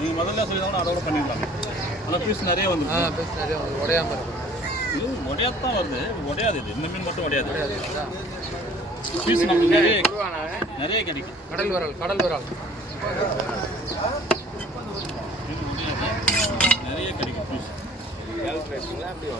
நீங்கள் முதல்ல சொல்லியிருந்தாலும் அதோட பண்ணிடலாம். ஆனால் பீஸ் நிறைய வந்து பீஸ் நிறைய வந்து உடையாமல் இருக்கும். இது உடையாது தான் வருது, உடையாது. இது இந்த மீன் மட்டும் உடையாது. பீஸ் நமக்கு நிறைய கிடைக்கும். கடல் விரால் நிறைய கிடைக்கும் பீஸ். 8,000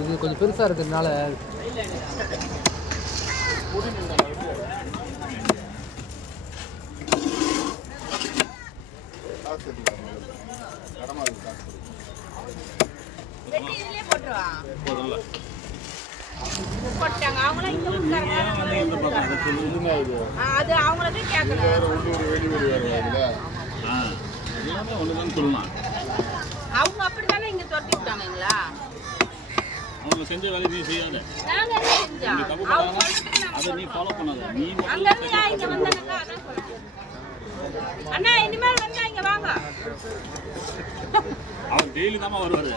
இது கொஞ்சம் பெருசாக இருக்கிறதுனால அது அவங்களுக்கு கேட்கணும். அவங்க அப்படித்தானே இங்க தொட்டி விட்டாங்களா? அவங்க செஞ்ச வேலையை நீ செய்யாத. நாங்க செஞ்சோம். அதை நீ ஃபாலோ பண்ணாத. நீ அங்க இருந்து இங்க வந்தாங்க. அதான் சொல்றேன். அண்ணா இனிமேல் வந்தா இங்க வாங்க. அவன் டெய்லி தான் வருவாரு.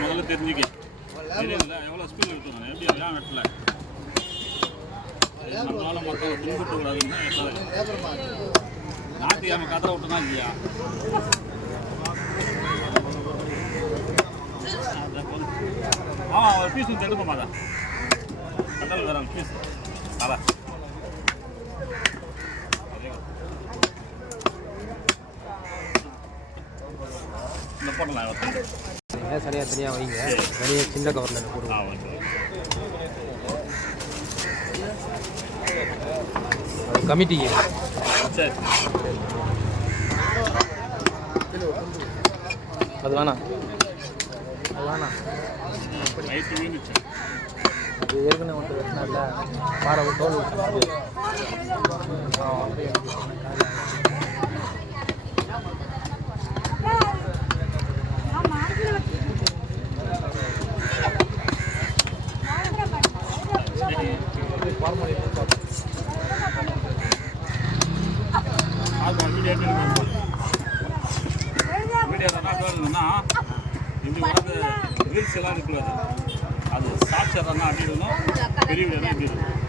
முதல்ல தெரிஞ்சுக்க எவ்வளோ ஸ்பீட் எடுத்துக்கணும், எப்படி ஏன் வெட்டல, நம்மளால மக்களை துன்புட்டு கூடாதுன்னு ஞாயிற்றுக்கிழமை கதற விட்டுனா இல்லையா? ஒரு பீஸ் வந்து எடுப்போம். மாதா கடல் வேற பீஸ் தலை இந்த போட்டலாம். சரியாக தனியாக வைங்க, தனியாக சின்ன கவரில் போடுங்க. அது கமிட்டிக்கு சரி, அது வேணாம், அது வேணாம். நைட்டு வீணுச்சு. அது ஏற்கனவே ஒன்று வெட்டினா இல்லை, வார தோல் விட்டு வீடியோ தானா இந்த வந்து ரீல்ஸ் எல்லாம் இருக்கூடாது. அது சாட்சியதான் அப்படி இருக்கணும், பெரிய வீடியோ எப்படி இருக்கும்.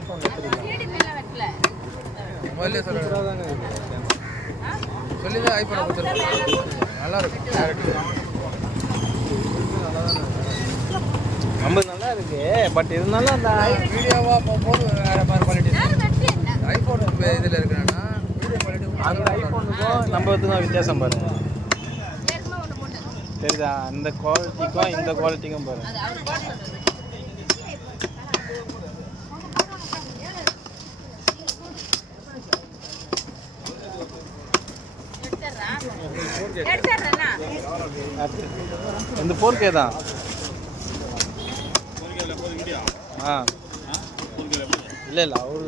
ஐஃபோன் முதல்ல சொல்லி தான் ஐஃபோனை கொடுத்துருக்கோம். நல்லா இருக்கும், நல்லா தான் நம்ம நல்லா இருக்கு பட் இருந்தாலும் அந்த வீடியோவாக போகும்போது வேறு மாதிரி குவாலிட்டி யார் வெற்றி என்ன ஐஃபோன் இதில் இருக்கிறேன்னா வீடியோ குவாலிட்டி அந்த ஐஃபோனுக்கும் நம்ம இதுக்கும் வித்தியாசம் பாருங்க ஏற்கனவே ஒன்று போட்டேன் தெரியுதா அந்த குவாலிட்டிக்கும் இந்த குவாலிட்டிக்கும் பாருங்க அது அவர் போட சொல்றது எடுத்துறேன்னா இந்த 4K தான் வீடியோ ஆ இல்லை இல்லை அவரு